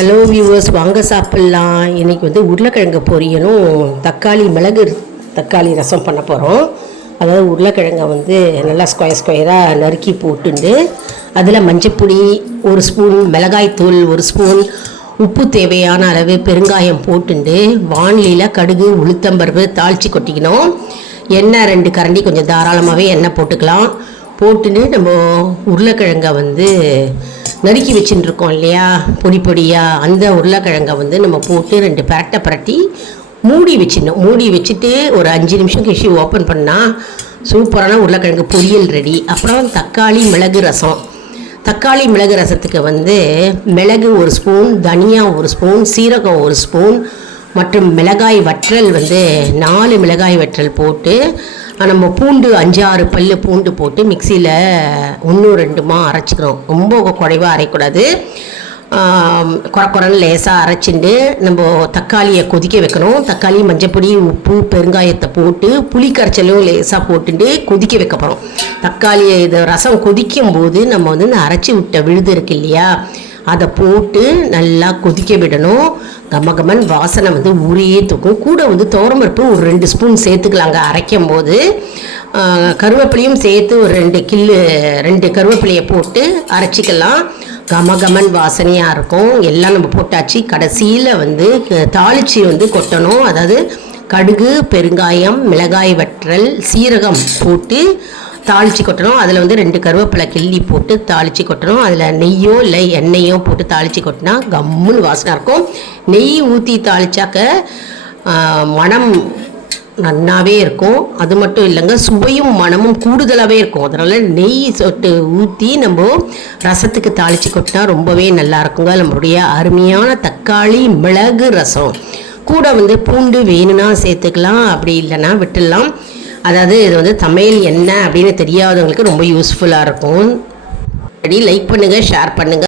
Hello viewers, வாங்க சாப்பிட்லாம். இன்றைக்கி உருளைக்கிழங்கு பொரியலும் மிளகு தக்காளி ரசம் பண்ண போகிறோம். அதாவது உருளைக்கிழங்கை நல்லா ஸ்கொயராக நறுக்கி போட்டுண்டு அதில் மஞ்சப்பொடி 1 ஸ்பூன், மிளகாய்த்தூள் 1 ஸ்பூன், உப்பு தேவையான அளவு, பெருங்காயம் போட்டுண்டு வானிலையில் கடுகு உளுத்தம்பருப்பு தாளித்து கொட்டிக்கணும். எண்ணெய் 2 கரண்டி, கொஞ்சம் தாராளமாகவே எண்ணெய் போட்டுக்கலாம். போட்டுன்னு நம்ம உருளைக்கிழங்கை நறுக்கி வச்சுட்டுருக்கோம் இல்லையா, பொடியாக அந்த உருளைக்கிழங்கை நம்ம போட்டு 2 பிரட்டி மூடி வச்சிடணும். மூடி வச்சுட்டு ஒரு 5 நிமிஷம் கழிச்சு ஓப்பன் பண்ணால் சூப்பரான உருளைக்கிழங்கு பொரியல் ரெடி. அப்புறம் தக்காளி மிளகு ரசம். தக்காளி மிளகு ரசத்துக்கு மிளகு 1 ஸ்பூன், தனியா 1 ஸ்பூன், சீரகம் 1 ஸ்பூன் மற்றும் மிளகாய் வற்றல் 4 மிளகாய் வற்றல் போட்டு, நம்ம பூண்டு 5-6 பல் பூண்டு போட்டு மிக்சியில் 1-2 அரைச்சிக்கிறோம். ரொம்ப குறைவாக அரைக்கூடாது. குறன்னு லேசாக அரைச்சிட்டு நம்ம தக்காளியை கொதிக்க வைக்கணும். தக்காளி, மஞ்சப்பொடி, உப்பு, பெருங்காயத்தை போட்டு புளி கரைச்சலும் லேசாக போட்டுட்டு கொதிக்க வைக்க போகிறோம். தக்காளி இது ரசம் கொதிக்கும் போது நம்ம இந்த அரைச்சி விட்ட விழுது இருக்கு இல்லையா, அதை போட்டு நல்லா கொதிக்க விடணும். கமகமன் வாசனை ஊறியே தூக்கும். கூட துவரம்பருப்பு ஒரு 2 ஸ்பூன் சேர்த்துக்கலாங்க அரைக்கும் போது. கருவேப்பிலையும் சேர்த்து ஒரு 2 கருவேப்பிலையை போட்டு அரைச்சிக்கலாம். கமகமன் வாசனையாக இருக்கும். எல்லாம் நம்ம போட்டாச்சு. கடைசியில் தாளித்து கொட்டணும். அதாவது கடுகு, பெருங்காயம், மிளகாய் வற்றல், சீரகம் போட்டு தாளித்து கொட்டணும். அதில் 2 கருவேப்பிலை கிள்ளி போட்டு தாளித்து கொட்டணும். அதில் நெய்யோ இல்லை எண்ணெயோ போட்டு தாளித்து கொட்டினா கம்முன்னு வாசனை இருக்கும். நெய் ஊற்றி தாளித்தாக்க மனம் நன்னாவே இருக்கும். அது மட்டும் இல்லைங்க, சுவையும் மனமும் கூடுதலாகவே இருக்கும். அதனால் நெய் சொட்டு ஊற்றி நம்ம ரசத்துக்கு தாளித்து கொட்டினா ரொம்பவே நல்லா இருக்குங்க. நம்மளுடைய அருமையான தக்காளி மிளகு ரசம். கூட பூண்டு வேணும்னா சேர்த்துக்கலாம், அப்படி இல்லைன்னா விட்டுடலாம். அதாவது இது சமையல் என்ன அப்படின்னு தெரியாதவங்களுக்கு ரொம்ப யூஸ்ஃபுல்லாக இருக்கும். அப்படி லைக் பண்ணுங்கள், ஷேர் பண்ணுங்கள்.